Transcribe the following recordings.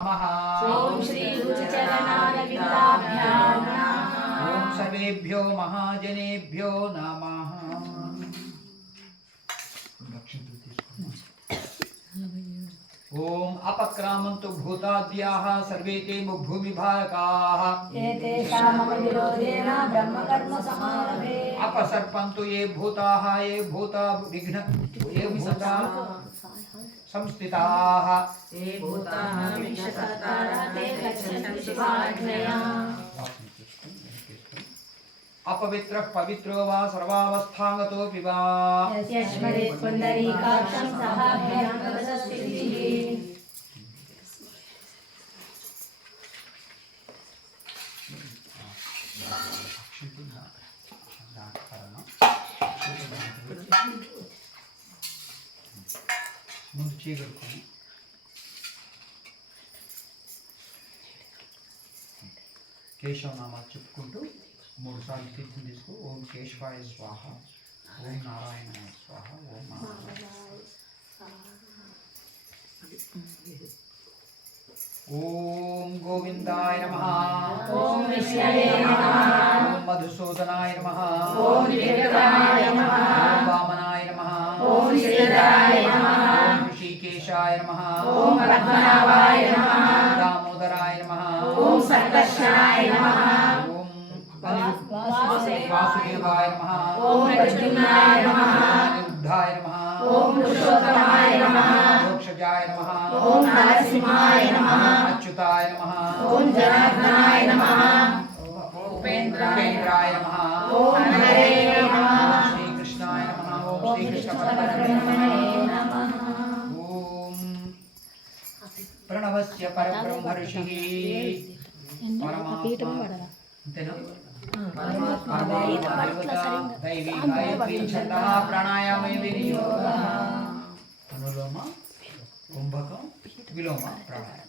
ओम श्री चरणारविन्दाभ्यां नमः। ओम सर्वेभ्यो महाजनेभ्यो नमः। ओम अपक्रामन्तु भूताद्याः सर्वे ते भूमिभारकाः एतेषां विरोधेन ब्रह्मकर्म समारभे। अपसर्पन्तु ये भूताः ये भूता विघ्न ये भूता संस्थिताः ये भूताः विघ्नकर्तारः ते गच्छन्तु शुभाज्ञया। अपवित्रः पवित्रो वा सर्वावस्थागतोऽपि वा यस्य स्मरेत् पुण्डरीकाक्षं सः भयङ्करस्थितिः। ముందు చీకడుకొని కేశవనామాలు చెప్పుకుంటూ 3 సార్లు తీర్థం తీసుకో. ఓం కేశవాయ స్వాహ, ఓం నారాయణాయ స్వాహ, ఓం నారాయణ, ఓం గోవిందాయ నమః, ఓం విష్ణవే నమః, ఓం మధుసూదనాయ నమః, ఓం త్రివిక్రమాయ నమః, ఓం వామనాయ నమః, ఓం శ్రీధరాయ నమః, ఓం ఋషికేశాయ నమః, ఓం పద్మనాభాయ నమః, దామోదరాయ నమః, ఓం సంకర్షణాయ నమః, ఓం వాసుదేవాయ నమః, ఓం ప్రద్యుమ్నాయ నమః, అనిరుద్ధాయ నమః, ఓం పురుషోత్తమాయ నమః, మోక్షజాయ నమః, ఓం నరసింహాయ నమః, అచ్యుతాయ నమః, ఓం జనార్దనాయ నమః, ఉపేంద్రాయ నమః, ఓం హరే నమః, శ్రీకృష్ణాయ నమః, ఓం ఓం శ్రీకృష్ణ కృష్ణ పరబ్రహ్మణే నమః. ఓం ప్రణవస్య పరబ్రహ్మ ఋషిః పరమాత్మ అంతేనా? పరమాత్మ దేవత దైవీ గాయత్రీ ఛందః ప్రాణాయామే వినియోగః. అనులోమ కుంభకం విలోమ ప్రాణాయామం.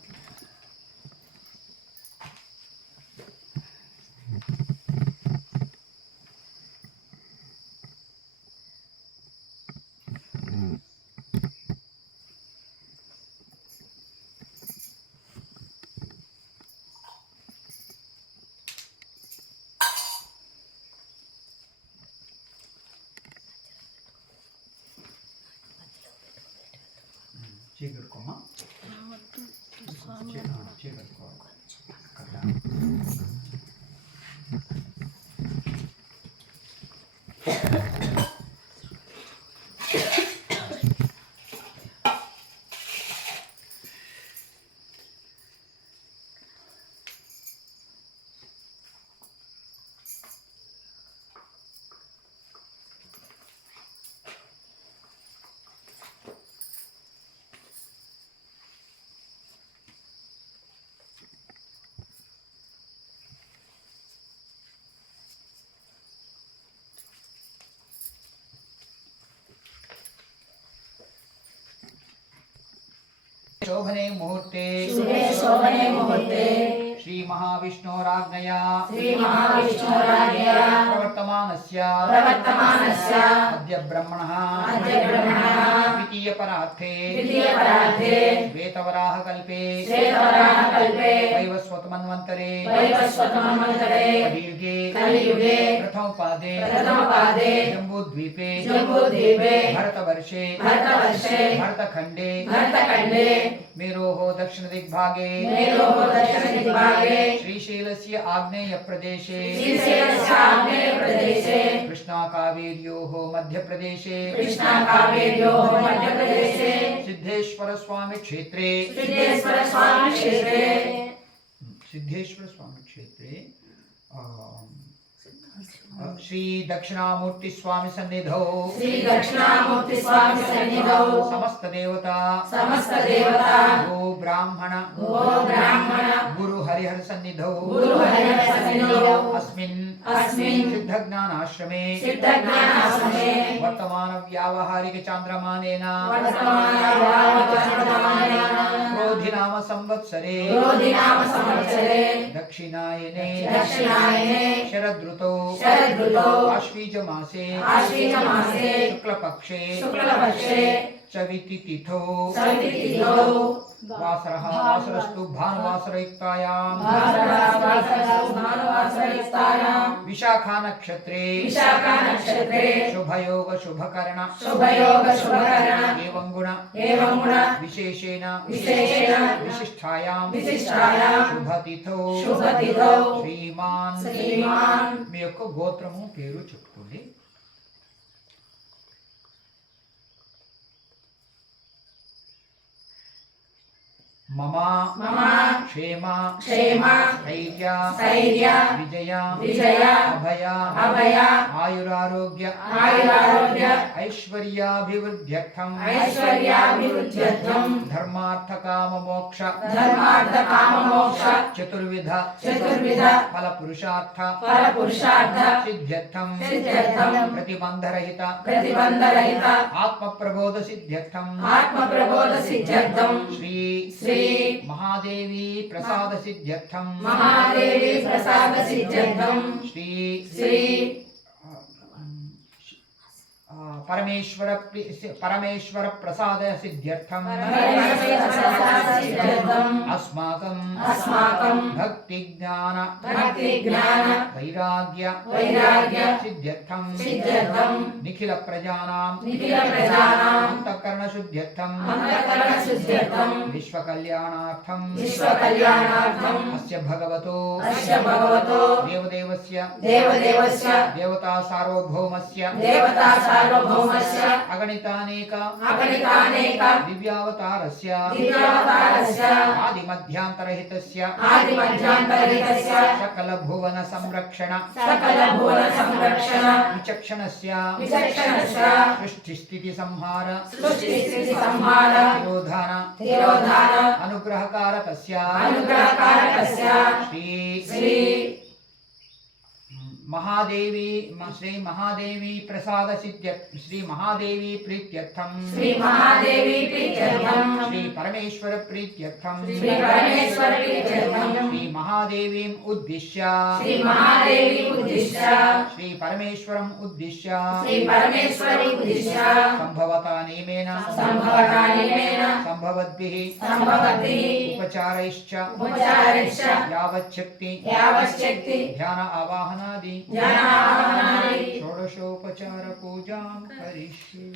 చీకడుకోమా, చీకడుకో. शोभने मुहूर्ते शुभे शोभने मुहूर्ते श्री महाविष्णोराज्ञया प्रवर्तमानस्य अद्य ब्रह्मणः द्वितीयपरार्थे श्वेतवराहकल्पे वैवस्वतमन्वन्तरे कलियुगे प्रथमपादे जम्बूद्वीपे भरतवर्षे भरतखण्डे मेरोः दक्षिण दिग्भागे श्रीशैलस्य आग्नेय प्रदेशे कृष्णाकावेर्योः मध्यप्रदेशे सिद्धेश्वर स्वामी क्षेत्रे श्री दक्षिणामूर्ति स्वामी सन्निधौ समस्त देवता गो ब्राह्मण गुरु हरिहर सन्निधौ अस्मिन् सिद्धज्ञानाश्रमे वर्तमान व्यावहारिक चान्द्रमानेन क्रोधिनाम संवत्सरे दक्षिणायने शरदृतौ आश्वीज मासे शुक्लपक्षे चविति तिथौ सवितिथौ वासरः वासरस्तु भानुवासरयुक्तायां भानुवासरयुक्तायां विशाखा नक्षत्रे शुभयोग शुभकर्ण एवं गुण विशेषेण विशिष्टायां शुभतिथौ श्रीमान् మీ యొక్క గోత్రము పేరు చెప్పుకోండి. మమ క్షేమ ధైర్య విజయ అభయ ఆయురారోగ్య ఐశ్వర్యాభివృద్ధ్యర్థం ధర్మార్థకామ మోక్ష చతుర్విధ ఫల పురుషార్థ సిద్ధ్యర్థం ప్రతిబంధరహిత ఆత్మ ప్రబోధ సిద్ధ్యర్థం శ్రీ महादेवी प्रसाद सिद्ध्यर्थम श्री परमेश्वर प्रसाद सिद्ध्यर्थम अस्माकं भक्ति ज्ञान वैराग्य सिद्ध्यर्थम निखिल प्रजानां अंतःकरण शुद्ध्यर्थम विश्व कल्याणार्थम अस्य भगवतो देवदेवस्य देवता सार्वभौमस्य अगणितानेक दिव्यावतारस्य आदिमध्यांतरहितस्य सकल भुवन संरक्षण विचक्षणस्य सृष्टि स्थिति संहार तिरोधान अनुग्रहकारकस्य श्री महादेवी श्री महादेवी प्रसाद सिद्ध श्री महादेवी प्रीत्यर्थम श्री परमेश्वर प्रीत्यर्थम श्री महादेवीं उद्दिश्य श्री परमेश्वरं उद्दिश्य संभवता नियमेन संभवद्भिः उपचारैश्च यावच्छक्ति ध्यान आवाहनादि षोडशोपचार पूजां करिष्ये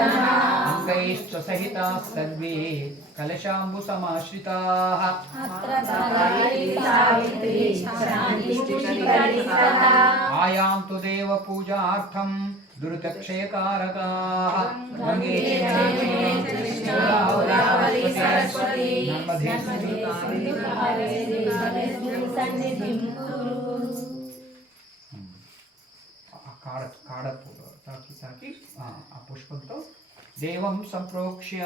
अंगैश्च सहिताः सर्वे कलशाम्बु समाश्रिताः आयान्तु देव पूजार्थं दुरितक्षयकारकाः ताकि आ पुष्पंतो देवं संप्रोक्ष्य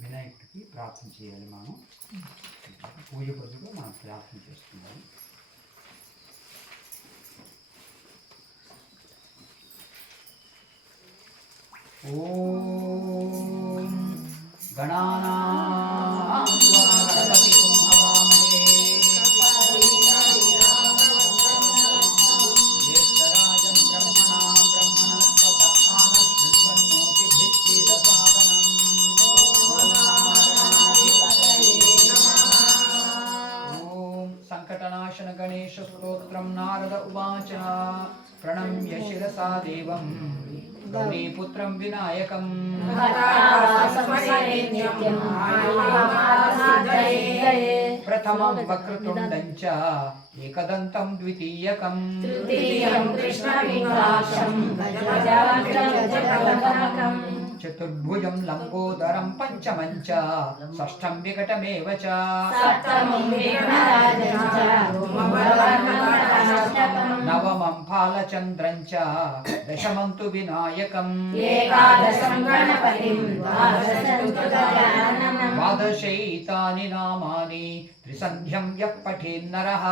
వినాయకుడికి ప్రార్థన చేయాలి. మనం పూజ బదులుగా మనం ప్రార్థన చేస్తున్నాము. ఓం గణానాం గణపతిం హవామహే జ్యేష్ఠరాజం బ్రహ్మణాం బ్రహ్మణస్పత ఆనశృణ్వన్నోతిభిశ్చేదసాదనం ఓం సంకటనాశన గణేశ స్తోత్రం నారద ఉవాచ प्रणम्य शिरसा देवं गौरीपुत्रं विनायकं प्रथमं वक्रतुण्डं च एकदन्तं द्वितीयकं चतुर्भुजं लम्बोदरं पञ्चमं च षष्ठं विकटमेव च नवमं फालचन्द्रं च दशमं तु विनायकं द्वादशैतानि नामानि त्रिसन्ध्यं यः पठेन्नरः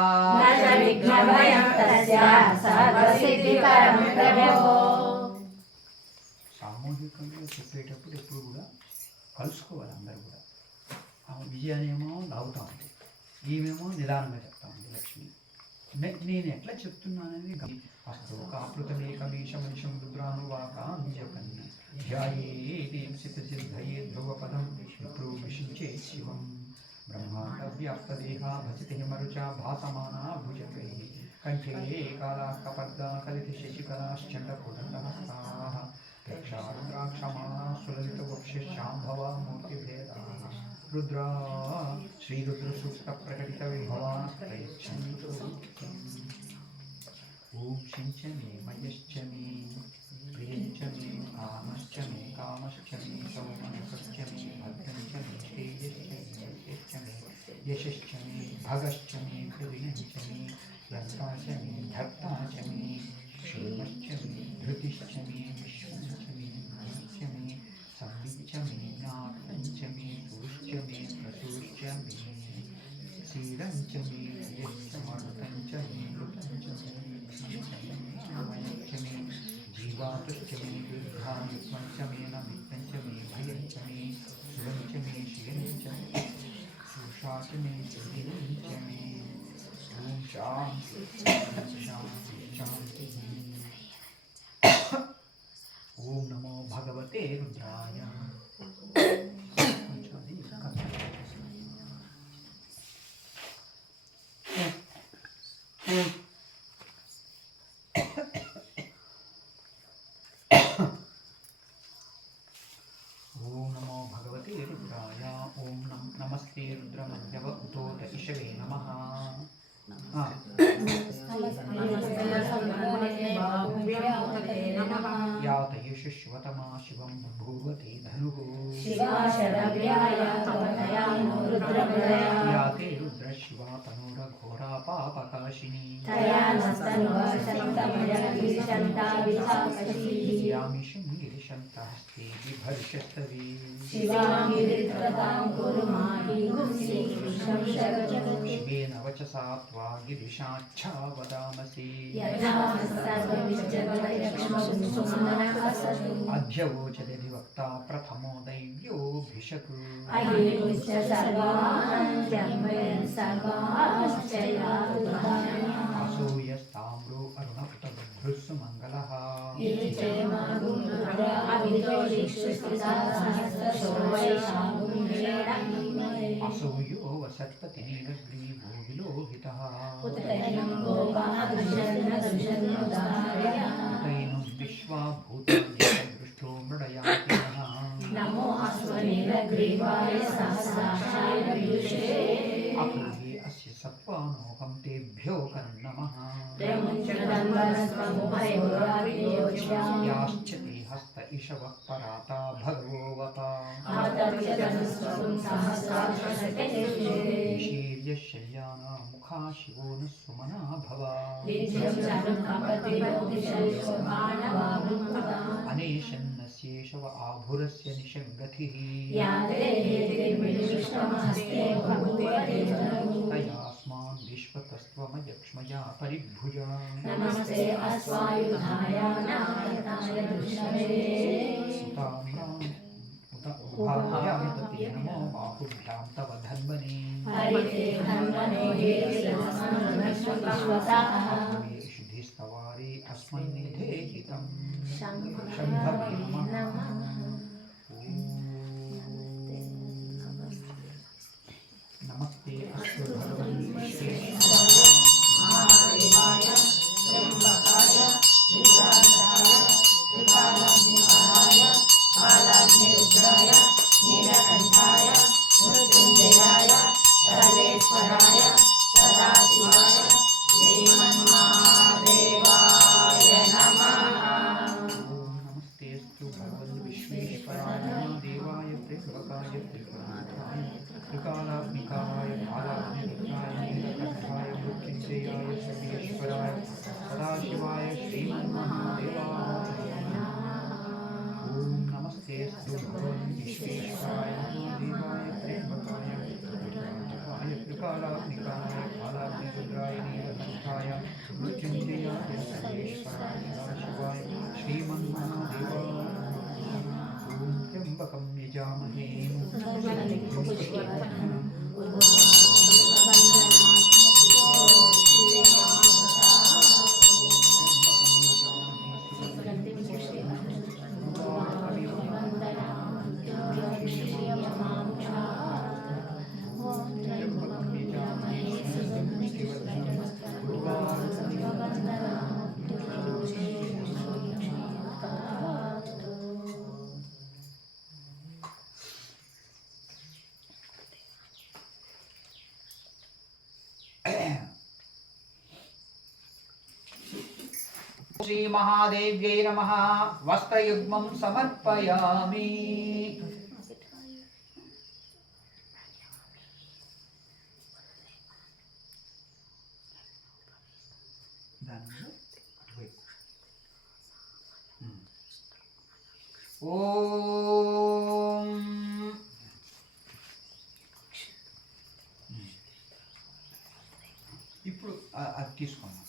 సామూహికంగా చెప్పేటప్పుడు ఎప్పుడు కూడా కలుసుకోవాలి అందరూ కూడా. ఆమె విజయానేమో లాగుతూ ఉంది, ఈమెమో నిదానంగా చెప్తా ఉంది లక్ష్మి. నేను ఎట్లా చెప్తున్నానని అస్తు కాపృతమేకమేషమనిషం రుద్రానువాకాంజపన్ని ధ్యాయేదీప్సిత సిద్ధయే ధ్రువపదం విప్రోభిషించే శివం బ్రహ్మాండవ్యాప్తదేహ భజతి మరుచా భాసమానా భుజగై కంఠే కాళాకపర్దా కలితి శశికళాశ్చండకోదండహస్తాః రక్షారుద్రాక్షమాణా సులలితవక్షశాంభవా మూర్తిభేదాః रुद्रा श्रीरुद्रसूक्त प्रकटित विभवा प्रयच्छन्तु ओम शिंच मे मयश्च मे प्रियञ्च मे कामश्च मे सौमनसश्च मे भद्रञ्च मे श्रेयश्च मे यशश्च मे भगश्च मे हृदयञ्च मे यन्ता च मे धर्ता च मे क्षेमश्च मे धृतिश्च मे विश्वञ्च मे भयश्च मे संविच्च मे ज्ञातञ्च मे तुष्च मे प्रतुश्च मे सीरञ्च मे यस्समर्थञ्च मे लुतञ्च मे मयश्च मे जीवातुश्च मे दीर्घायुष्मञ्च मे नमित्तञ्च मे भयञ्च मे सुरञ्च मे शियञ्च मे सुषाच मे सुधिरञ्च मे ॐ शान्ति शान्ति शान्तिः। ॐ नमो भगवते रुद्राय। ओम नमो भगवते रुद्राय। ओम नमस्ते रुद्रमध्यव उतोत इषवे नमः। यात यशस्वतमा शिवं बभूवते धनुः याते रुद्रशिवा तनूरघोरा पापकाशिनी यामिषं गिरिशन्तहस्ते बिभर्षस्तवे शिवेन वचसा त्वा गिरिशाच्छा वदामसि अध्यवोचदिवक्ता प्रथमो दैव्यो भिषक् असूयस्ताम्रो अरुणप्तबुद्धुस्सुमङ्गलः असूयो वसत्पतिनीलग्रीवो विलोहितः तैनं विश्वाभूतानि दृष्टो मृडयाति नमो अपूर्वे अस्य सत्त्वानोऽहं तेभ्यो नमः याश्च ते हस्त इषवः पराता भगवो वपा निशीर्यशय्याना मुखा शिवो न सुमना भवा अनेशन्नस्येषव आभुरस्य निषङ्गतिः तयास्मान् विश्वतस्त्वमयक्ष्मया परिभुजा उभाभ्यां नमो बाहुभ्यां तव धन्वने शुद्धिस्तवारे अस्मन्निधेहितं शम्भवे नमः। नमस्ते अस्तु भगवन् विश्वेश्वराय महादेवाय त्र्यम्बकाय त्र्यम्बकाय त्रिपुराय त्रिकालात्मिकाय कालाग्निरुद्राय नीलकण्ठाय मृत्युञ्जयाय सर्वेश्वराय सदाशिवाय श्रीमन्महादेवाय ॐ नमस्तेऽस्तु भगवन् विश्वेश्वराय महादेवाय त्र्यम्बकाय त्रिकालात्मिकाय कालाग्निरुद्राय नीलकण्ठाय मृत्युञ्जयाय सर्वेश्वराय सदाशिवाय श्रीमन्महादेवाय ॐ त्र्यम्बकं यजामहे श्री महादेव्यै नमः वस्त्रयुग्मं समर्पयामि ఓం ఇప్పుడు అది తీసుకున్నాం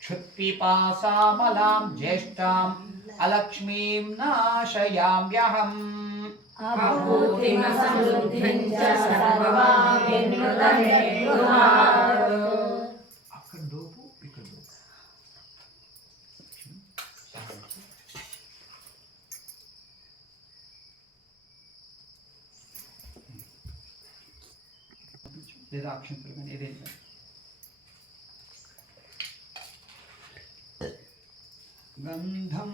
क्षुत्पिपासामलां ज्येष्ठां अलक्ष्मीं नाशयाम्यहम् अभूतिमसमृद्धिं च सर्वाभिर्नुदते गृहात् అక్కడ దోపు ఇక్కడ దోపు లేదా అక్షంతలు కానీ ఏదైనా గంధం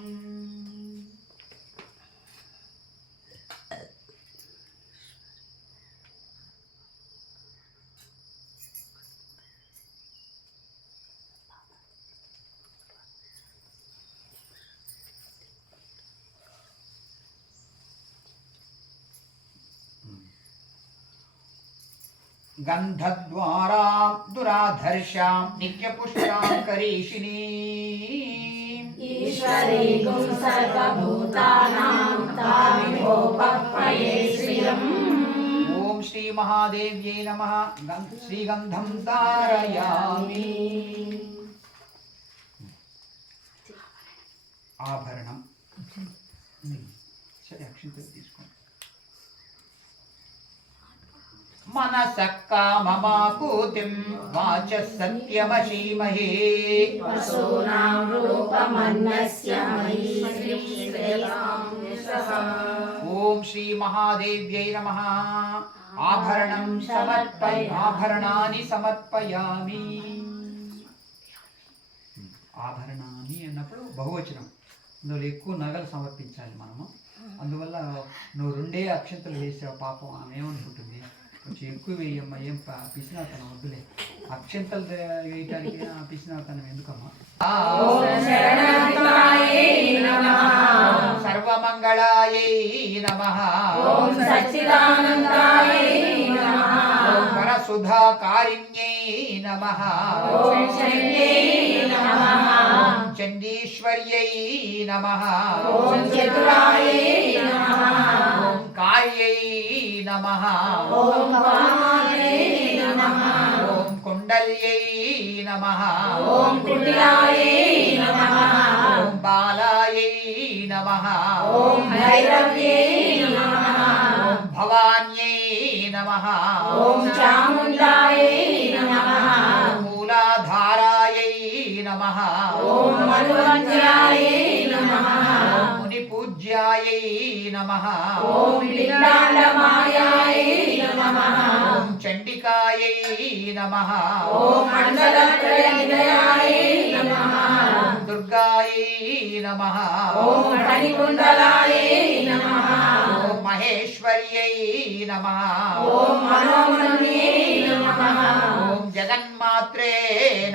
गन्धद्वारां दुराधर्षां नित्यपुष्टां करीषिणीम् ईश्वरीगुं सर्वभूतानां तामिहोपह्वये श्रियम् ॐ श्री महादेव्यै नमः श्रीगन्धं धारयामि आभरणं सरे अक्षिंतలు తీసుకోండి मनसः काममापूतिं वाचः सत्यमशीमहे वसूनां रूपमन्यस्य मयि श्रीश्रेयां यशः ॐ श्री महादेव्यै नमः ఆభరణాన్ని సమర్పయామి ఆభరణాన్ని అన్నప్పుడు బహువచనం అందులో ఎక్కువ నగలు సమర్పించాలి మనము అందువల్ల నువ్వు రెండే అక్షంతలు వేసావు పాపం ఆమె ఏమనుకుంటుంది కొంచెం ఎక్కువ వేయమ్మా ఏం పిసినాతనం వద్దులే అక్షంతలు వేయటానికి పిసినాతనం ఎందుకమ్మా సర్వమంగళాయై నమః ఓం సచ్చిదానందాయై నమః ఓం వరసుధాకారిణ్యై నమః ఓం చండ్యై నమః చండీశ్వర్యై నమః ఓం చతురాయై నమః ఓం కార్యై నమః ఓం కామాయై నమః ఓం కుండల్యై నమః ఓం కుటిలాయై నమః ఓం బాలాయై నమః ఓం భైరవ్యై నమః ఓం భవాన్యై నమః ఓం చాముండాయై నమః మూలాధారాయై నమః ఓం మనువంజయాయై నమః ఓం మునిపూజ్యాయై నమః ఓం పిండాండమాయాయై నమః ఓం చండికాయై నమః ఓం మండలత్రయనిలయాయై నమః ఓం దుర్గాయై నమః ఓం మణికుండలాయై నమః ఓం మహేశ్వర్యై నమః ఓం మనోమన్యై నమః ఓం జగన్మాత్రే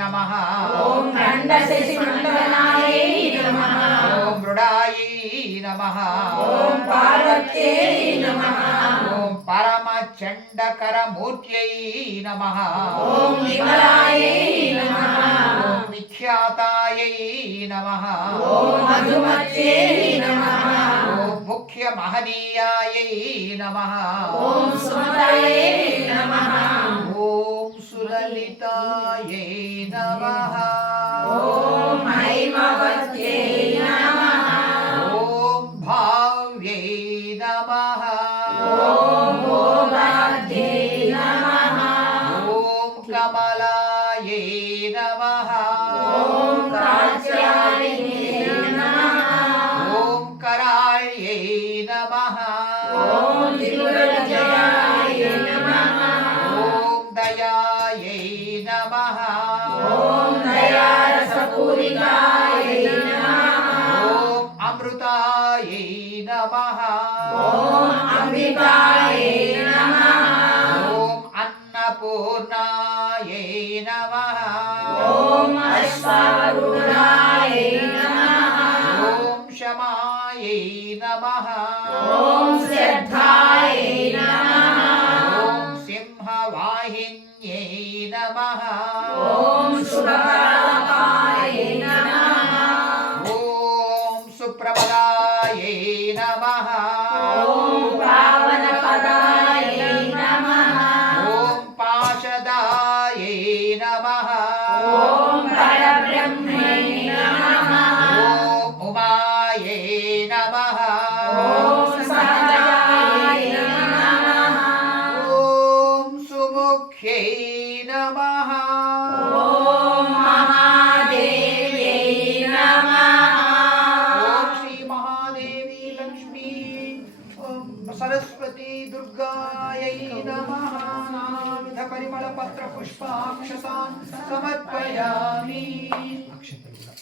నమః ఓం ఖండశశిమండలాయై నమః ఓం गरुडायै नमः ఓం పార్వత్యై నమః ఓం परमचण्डकरमूर्त्यै नमः ఓం విమలాయై నమః ఓం विख्यातायै नमः ఓం మధుమత్యై నమః ఓం मुख्यमहनीयायै नमः ఓం సుమతయై నమః ఓం సులలితాयै नमः ఓం హైమవత్యై నమః ఓం భావ్యై नमः ఓం భోగాద్యై నమః ఓం కమలాయై नमः ఓం కాత్యాయని నమః ఓం कराळ्यै नमः ఓం త్రిపురజయాయ నమః ఓం దయాयै नमः ఓం దయారసపూరితాయ నమః ఓం అమృతాयै नमः ఓం అంబికాయ నమః ఓం అన్నపూర్ణాयै नमः ఓం అశ్వారూఢాయ నమః ఓం శమాयै नमः ఓం శ్రద్ధాయ నమః ఓం సింహవాహిన్యై नमः ఓం శుభకరాయ నమః ఓం సుప్రభదాయై नमः ఓం పావనపదాయ నమః ఓం పాశదాయై नमः ఓం పరబ్రహ్మణే నమః ఓం ఉమాయై नमः ఓం సహజాయ నమః ఓం సుముఖ్యై नमः ఓం మహాదేవ్యై నమః ఓం శ్రీ మహాదేవి లక్ష్మీ ఓం సరస్వతి దుర్గాయై నమః నానావిధ పరిమళ పత్ర పుష్పాక్షతాం సమర్పయామి అక్షతలు కూడా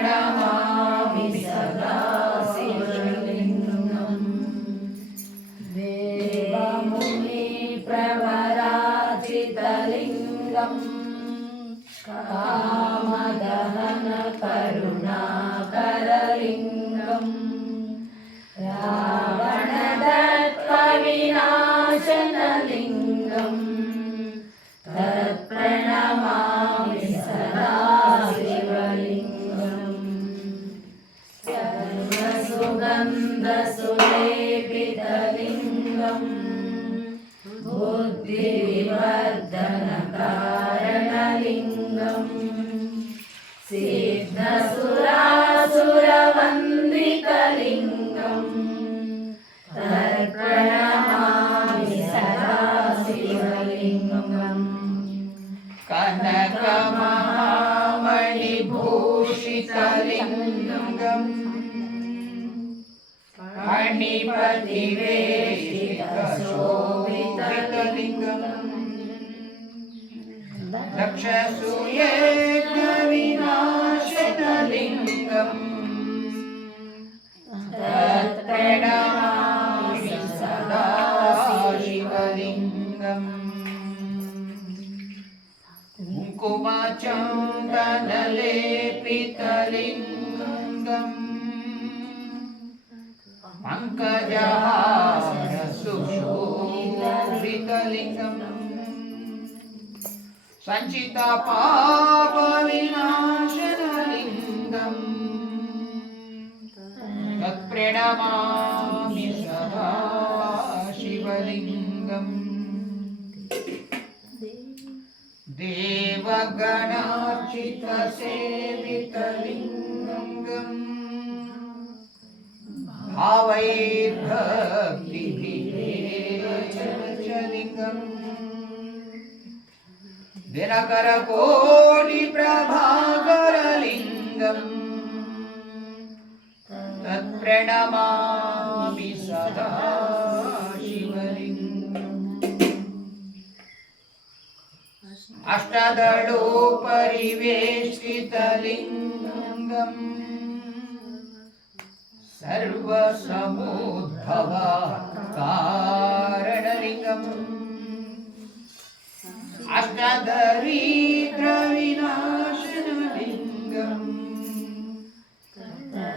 ప్రణమామి సదా శివలింగం దేవముని ప్రవరాజితలింగం కామదహన కరుణాకరలింగం రావణదర్ప వినాశనలింగం తత్ప్రణమామి సదా శివలింగం సర్వసుగంధసులేపితలింగం బుద్ధివివర్ధనకారణలింగం సిద్ధసురాసురవందితలింగం తత్ప్రణమామి సదా శివలింగం కనకమహామణిభూషితలింగం మణిపతివేషితశోభితలింగం దక్షసూయేజ్ఞవినాశనలింగం తత్ప్రణమామి సదా శివలింగం కుంకుమచందనలేపితలింగం పంకజహార సుశోభితలింగం సంచిత పాప వినాశనలింగం తత్ప్రణమామి సదా శివలింగం गणार्चितसेवितलिङ्गम् भावैर्भक्तिभिरेचलिङ्गम् दिनकरकोटिप्रभाकरलिङ्गम् तत्प्रणमामि सदा शिवलिङ्गम् अष्टदलोपरिवेष्टितलिङ्गम् सर्वसमुद्भव कारणलिङ्गम् अष्टदरिद्रविनाशनलिङ्गम्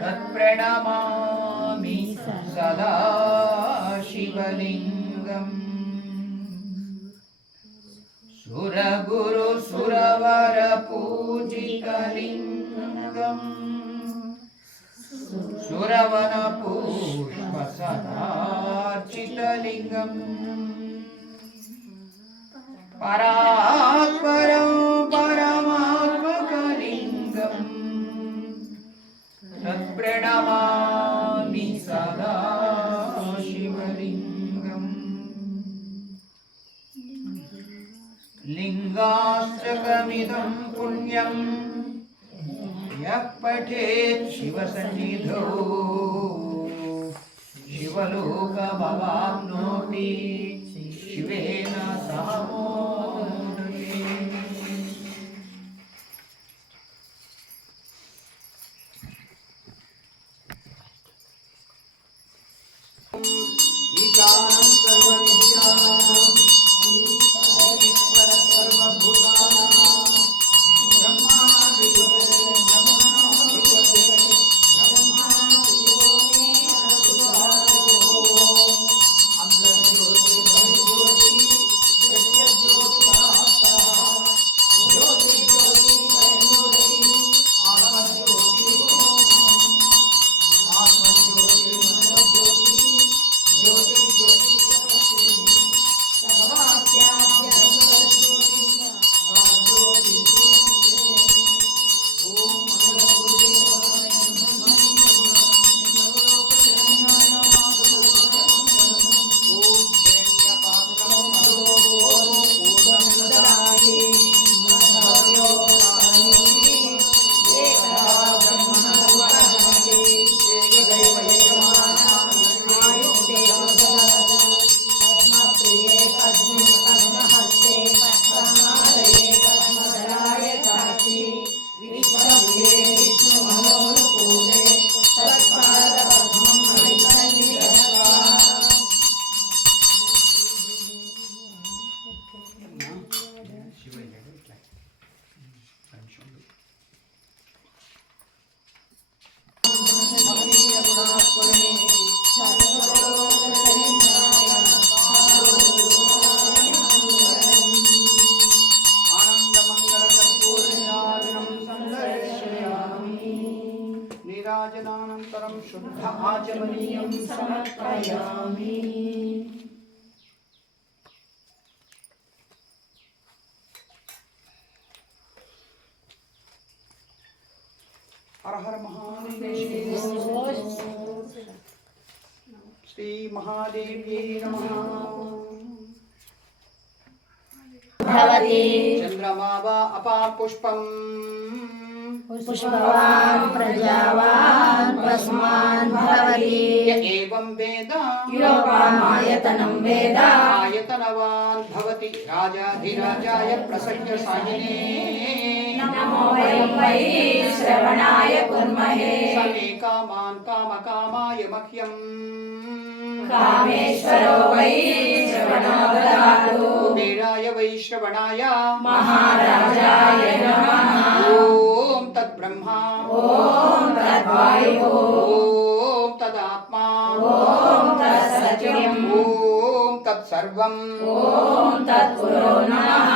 तत्प्रणमामि सदा शिवलिङ्गम् सुरगुरु सुरवर पूजितलिङ्गम् सुरवन पुष्प सदार्चितलिङ्गम् परात्परं परमात्मकलिङ्गम् तत्प्रणमामि सदा शिवलिङ्गम् लिङ्गाष्टकमिदं पुण्यं यः पठेत् शिवसन्निधौ शिवलोकमवाप्नोति शिवेन सह मोदते। ईशानं सर्वविद्यानां ईश्वरः सर्वभूतानां नीराजनानन्तरं शुद्ध आचमनीयं समर्पयामि। हर हर महादेव श्री महादेव्यै नमः। चंद्रमा वा अपार पुष्पम् पुष्पवान् प्रजावान् पस्मान् भवति य एवं वेद योपामायतनं वेद आयतनवान् भवति राजाधिराजाय प्रसज्य सायने नमो वै श्रवणाय कुर्महे समे कामान् कामकामाय मह्यम् कामेश्वरो वै श्रवणो ददातु कुबेराय वै श्रवणाय महाराजाय नमः। ॐ तद्ब्रह्मा ॐ तद्वायुः ॐ तदात्मा ॐ तत्सत्यम् ॐ तत्सर्वम् ॐ तत्पुरो नमः।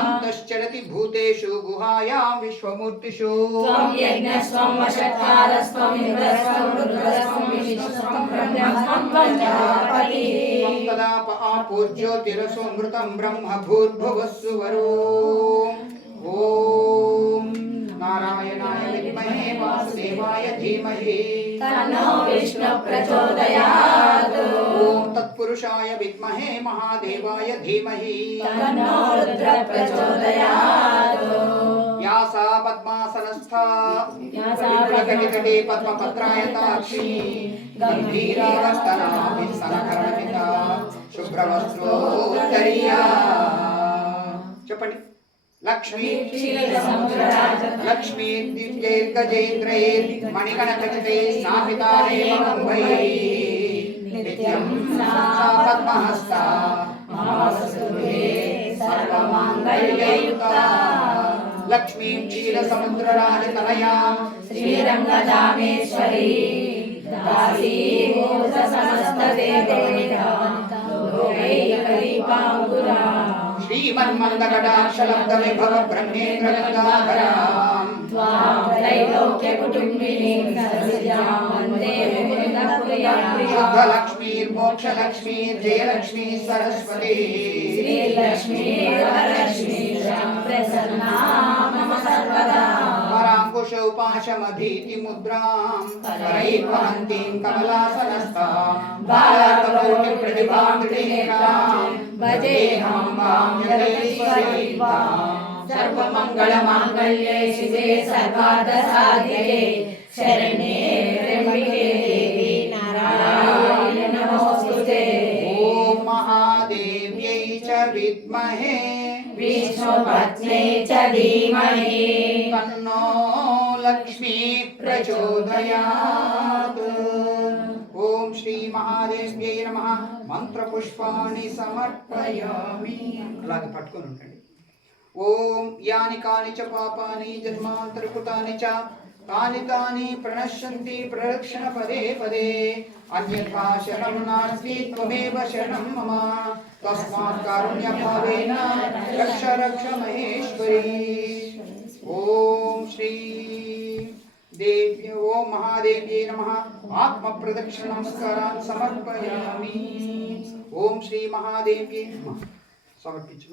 अन्तश्चरति भूतेषु गुहायां विश्वमूर्तिषु त्वं यज्ञस्त्वं वषट्कारस्त्वं इंद्रस्त्वं रुद्रस्त्वं विष्णुस्त्वं ब्रह्मस्त्वं प्रजापतिः त्वं तदाप आपूर्ज्योतिरसोऽमृतं ब्रह्म भूर्भुवः सुवरो ఓం నారాయణాయ విద్మహే వాసుదేవాయ ధీమహి తన్నో విష్ణు ప్రచోదయాత్. ఓం తత్పురుషాయ విద్మహే మహాదేవాయ ధీమహి తన్నో రుద్ర ప్రచోదయాత్. వ్యాసా పద్మాసనస్థా వ్యాసా కటికటే పద్మపత్రాయతాక్షి గంభీరావస్తనా విస్తనకరణిత శుభ్రవస్త్రోత్తరీయా. చెప్పండి. లక్ష్మీ లక్ష్మీ దివ్యైర్గజేంద్రైర్ మణిగణకచితై స్థాపితారేమంబైః నిత్యం సా పద్మహస్తా నమస్తుతే సర్వమాంగళ్యయుక్తా. లక్ష్మీం క్షీరసముద్రరాజతనయాం శ్రీరంగదామేశ్వరీ దాసీభూత సమస్తదేవతాం లోకైకదీపాంకురా. శ్రీమన్మందకటాక్షలబ్ధవిభవ బ్రహ్మేంద్ర గంగాధరాం త్వాం త్రైలోక్యకుటుంబినీం సరసిజాం వందే ముకుందప్రియాం. శుద్ధలక్ష్మీర్మోక్షలక్ష్మీర్జయలక్ష్మీ సరస్వతీ శ్రీలక్ష్మీ వరలక్ష్మీ ప్రసన్నా మమ సర్వదా. పరాంకుశౌ పాశమధీతి ముద్రాం కరైర్వహంతీం కమలాసనస్థాం బాలాకమౌళి ప్రతిభాం త్రినేత్రాం భజేహం మాం జగదీశ్వరీం. సర్వమంగళమాంగళ్యే శివే సర్వార్థసాధికే శరణ్యే త్ర్యంబకే దేవి నారాయణి నమోస్తుతే. ఓం మహాదేవ్యై చ విద్మహే విష్ణుపత్న్యై చ ధీమహి తన్నో లక్ష్మీ ప్రచోదయాత్. ఓం శ్రీ మహాదేవ్యై నమః. మంత్రపుష్పాణి సమర్పయామి. అలాగే పట్టుకొని ఉండండి. ఓం యాని కాని చ పాపాని జన్మాంతరకృతాని చ తాని తాని ప్రణశ్యంతి ప్రరక్షణ పదే పదే. అన్యథా శరణం నాస్తి త్వమేవ శరణం మమ. తస్మాత్ కారుణ్యభావేన రక్ష రక్ష మహేశ్వరీ. ఓం శ్రీ దేవ్య ఓం మహాదేవ్యై నమః. ఆత్మ ప్రదక్షిణ నమస్కారాన్ని సమర్పయామి. ఓం శ్రీ మహాదేవ్యై నమః. సమర్పించు.